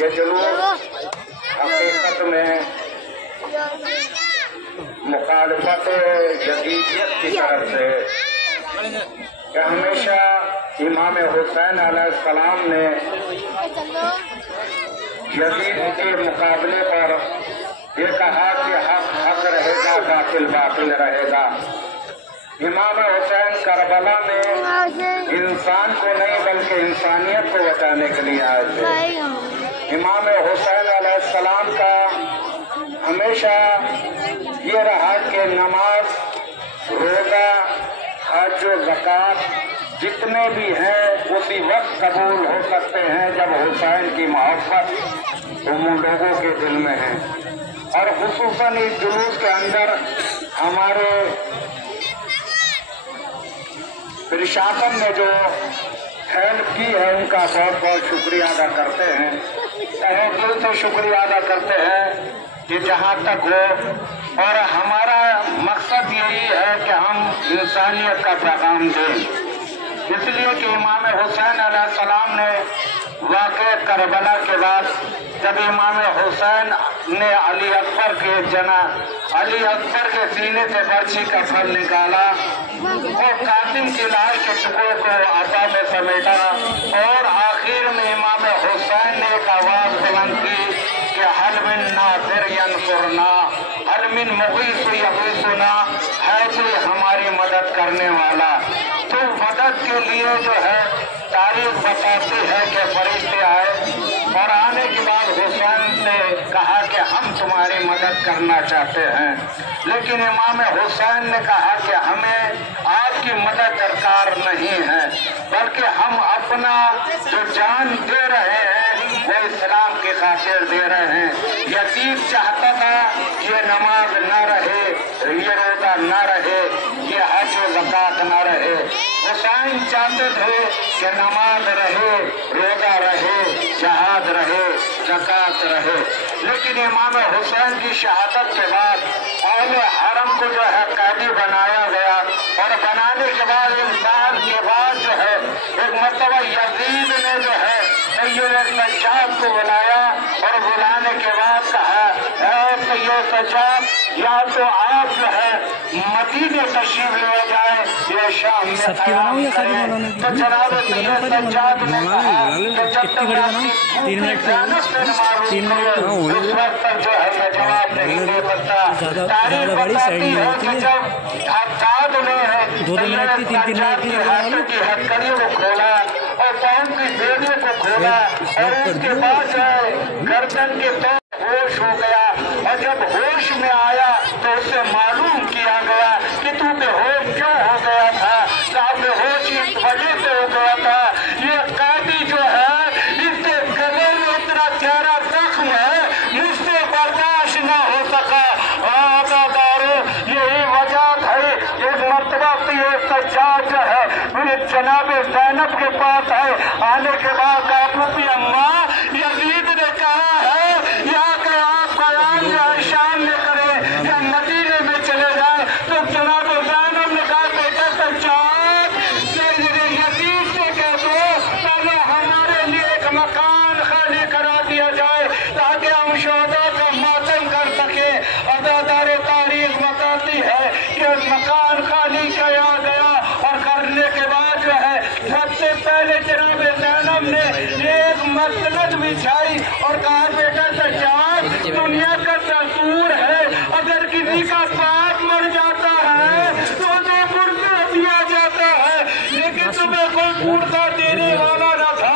یہ جلوس حقیقت میں مخالفت یزیدیت کی طرف سے کہ ہمیشہ امام حسین علیہ السلام نے یزید کے مقابلے پر یہ کہا کہ حق حق رہے گا، باطل باطل رہے گا۔ امام حسین کربلا میں انسان کو نہیں بلکہ انسانیت کو بچانے کے لیے آئے تھے۔ امام حسین علیہ السلام کا ہمیشہ یہ رہا کہ نماز، روزہ، حج و زکوٰۃ جتنے بھی ہیں اسی وقت قبول ہو سکتے ہیں جب حسین کی محبت ان لوگوں کے دل میں ہے۔ اور خصوصاً اس جلوس کے اندر ہمارے پرشاسن نے جو ہیلپ کی ہے ان کا بہت بہت شکریہ ادا کرتے ہیں، تہہ دل سے شکریہ ادا کرتے ہیں کہ جہاں تک ہو۔ اور ہمارا مقصد یہی ہے کہ ہم انسانیت کا پیغام دیں، اس لیے کہ امام حسین علیہ السلام نے واقع کربلا کے بعد جب امام حسین نے علی اکبر کے سینے سے برچھی کا پھل نکالا اور قاسم کی لاش کے ٹکڑے کو عصا میں سمیٹا اور آخر میں امام حسین نے ایک آواز بلند کی کہ حل من ناصر ینصرنا، حل من مغیث یغیثنا، ہے کوئی ہماری مدد کرنے والا؟ تو مدد کے لیے جو ہے تاریخ بتاتی ہے کہ فرشتے آئے اور آنے کے بعد حسین نے کہا کہ ہم تمہاری مدد کرنا چاہتے ہیں، لیکن امام حسین نے کہا کہ ہمیں آپ کی مدد درکار نہیں ہے، بلکہ ہم اپنا جو جان دے رہے ہیں وہ اسلام کی خاطر دے رہے ہیں۔ یزید چاہتا تھا یہ نماز نہ رہے، یہ روزہ نہ رہے، یہ حج و زکوٰۃ نہ رہے۔ حسین چاہتے تھے کہ نماز رہے، روزہ رہے، جہاد رہے، زکوٰۃ رہے، لیکن امام حسین کی شہادت کے بعد اہل حرم کو جو ہے قیدی بنایا گیا اور بنانے کے بعد انسان کے بعد جو ہے ایک مرتبہ یزید نے جو ہے سید سجاد کو بلایا اور بلانے کے بعد کہا اے سید سجاد یا تو آپ جو ہے مدینے تشریف لے جائیں یا شام میں قیام کریں۔ تو جناب سید سجاد نے کہا کہ جب تک آپ کی جانب سے معروف اس وقت تک جو ہے میں جواب نہیں دے سکتا۔ تاریخ بتاتی ہے کہ جب حداد نے سید سجاد کی ہاتھوں کی ہتھکڑیوں کو کھولا اور پاؤں کی بیڑیوں کو کھولا اور اس کے بعد گردن کے تو ہوش ہو گیا، اور جب ہوش میں آیا تو اس سے معلوم کیا گیا کہ تو بے ہوش کیوں ہو گیا تھا؟ کہا بے ہوش اس وجہ سے ہو گیا تھا، یہ قیدی جو ہے اس کے گلے میں اتنا گہرا زخم ہے مجھ سے برداشت نہ ہو سکا۔ یہی وجہ ہے ایک مرتبہ یہ سجاد جو ہے جناب زینب کے پاس ہے، آنے کے بعد کہا اماں یزید نے کہا ہے یا کہ آپ بیان یا ارشاد میں کریں یا مدینے میں چلے جائیں۔ تو جناب زینب نے کہا بیٹا سجاد یزید سے کہہ دو پہلے ہمارے لیے ایک مکان خالی کرا دیا جائے تاکہ ہم شہداء کا ماتم کر سکیں۔ ادادار تاریخ بتاتی ہے کہ مکان خالی کیا گیا اور کرنے کے بعد جو ہے سب سے پہلے جناب زینب نے ایک مسند بچھائی اور کہا بیٹا سجاد دنیا کا دستور ہے اگر کسی کا باپ مر جاتا ہے تو اسے مردہ دیا جاتا ہے، لیکن تمہیں کوئی مردہ دینے والا نہ تھا۔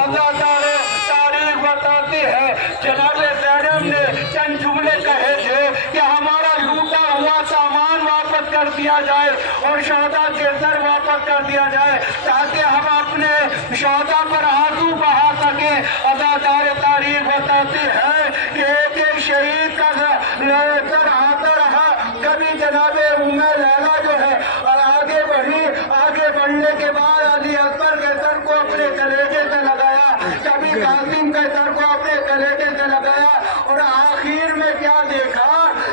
ادادار تاریخ بتاتی ہے جناب زینب نے چند جملے کہے تھے کہ ہمارا لوٹا ہوا سامان واپس کر دیا جائے اور شہداء کے سر واپس کر دیا جائے تاکہ ہم اپنے شہداء پر آنسو بہا سکیں۔ ادادار تاریخ بتاتی ہے کہ ایک شہید کا سر آتا رہا، کبھی جناب ام لیلا جو ہے اور آگے بڑھی، آگے بڑھنے کے بعد علی اکبر کے سر کو اپنے کلیجے سے لگایا، کبھی قاسم کے سر کو اپنے کلیجے سے لگایا اور آخر میں کیا دیکھا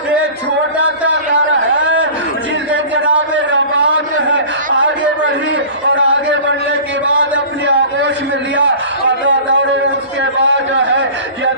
ایک چھوٹا سا سر ہے جس سے جناب رباب جو ہے آگے بڑھی اور آگے بڑھنے کے بعد اپنی آغوش میں لیا اور اس کے بعد جو ہے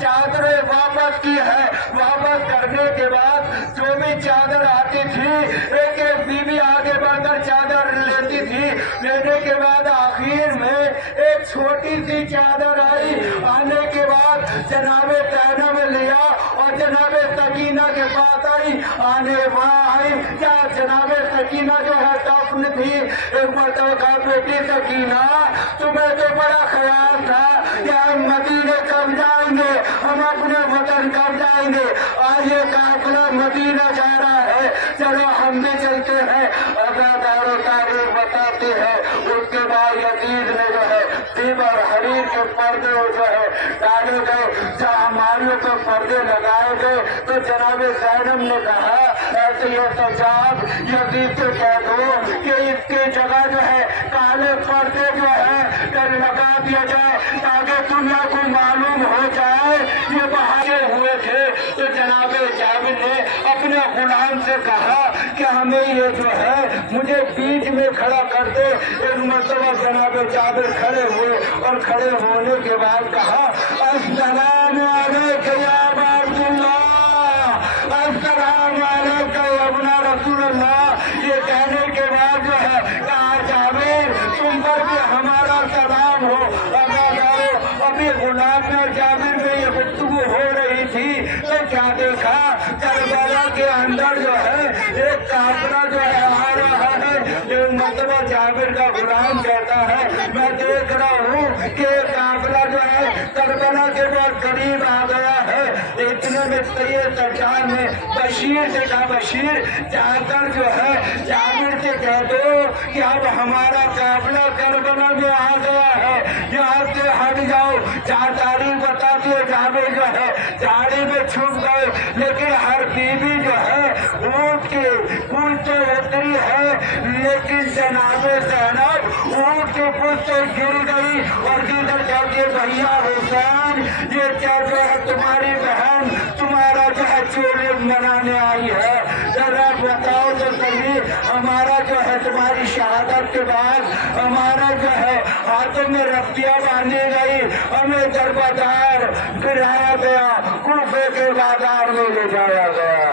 چادریں واپس کی ہے. واپس کرنے کے بعد جو بھی چادر آتی تھی ایک ایک بیوی آگے بڑھ کر چادر لیتی تھی. لینے کے بعد آخر میں ایک چھوٹی سی چادر آئی. آنے کے بعد جناب زینب لیا اور جناب سکینہ کے پاس آئی. آنے وہاں آئی کیا جناب سکینہ جو ہے دفن تھی. ایک مرتبہ کہا بیٹی سکینہ تمہیں تو بڑا خیال تھا کہ ہم مدینے کب جائیں گے, ہم اپنے وطن کب جائیں گے. آج یہ قافلہ مدینہ جا رہا ہے, چلو ہم بھی چلتے ہیں. ادادار و تاریخ بتاتے ہیں اس کے بعد یزید نے جو ہے طیب اور حریر کے پردے جو ہے ڈالے گئے, ہماریوں کے پردے لگائے گئے. تو جناب زینب نے کہا ایسے یہ سجاد یزید سے کہہ دو کہ اس کی جگہ جو ہے کالے پردے جو ہے لگا دیا جائے تاکہ دنیا کو معلوم ہو جائے یہ بہارے ہوئے تھے. تو جناب جابر نے اپنے غلام سے کہا کہ ہمیں یہ جو ہے مجھے بیچ میں کھڑا کر دے. ایک مرتبہ جناب جابر کھڑے ہوئے اور کھڑے ہونے کے بعد کہا السلام علیکم یا ابا عبداللہ, السلام علیکم یا ابن رسول اللہ. یہ کہنے کے بعد جو ہے کہا جابر تم پر بھی ہمارا سلام ہو. ابھی غلام میں جابر میں یہ گفتگو ہو رہی تھی تو کیا دیکھا کربلا کے اندر جو ہے ایک قافلہ جو ہے آ رہا ہے. ایک مرتبہ جابر کا غلام کہتا ہے میں دیکھ رہا ہوں کہ قافلہ جو ہے کربلا کے بہت قریب آ گیا ہے. اتنے میں سید سرکار نے بشیر سے کہا بشیر جا کر جو ہے جابر سے کہہ دو کہ اب ہمارا قافلہ کربلا میں آ گیا ہے, یہاں سے ہٹ جاؤ. چار تاریخ بتاتی ہے جابر جو ہے جھاڑی میں چھپ گئے لیکن ہر بیوی جو ہے اونٹ کی پل سے اتری ہے لیکن جناب زینب اونٹ کے پل سے گر گئی اور کدھر کہتی ہے بھیا حسین یہ کیا جو ہے تمہاری بہن تمہارا جو ہے چولے منانے آئی ہے. ذرا بتاؤ تو صحیح ہمارا جو ہے تمہاری شہادت کے بعد ہمارا جو ہے ہاتھوں میں رفتیاں باندھی گئی, ہمیں در بازار گرایا گیا, کوفے کے بازار میں لے جایا گیا.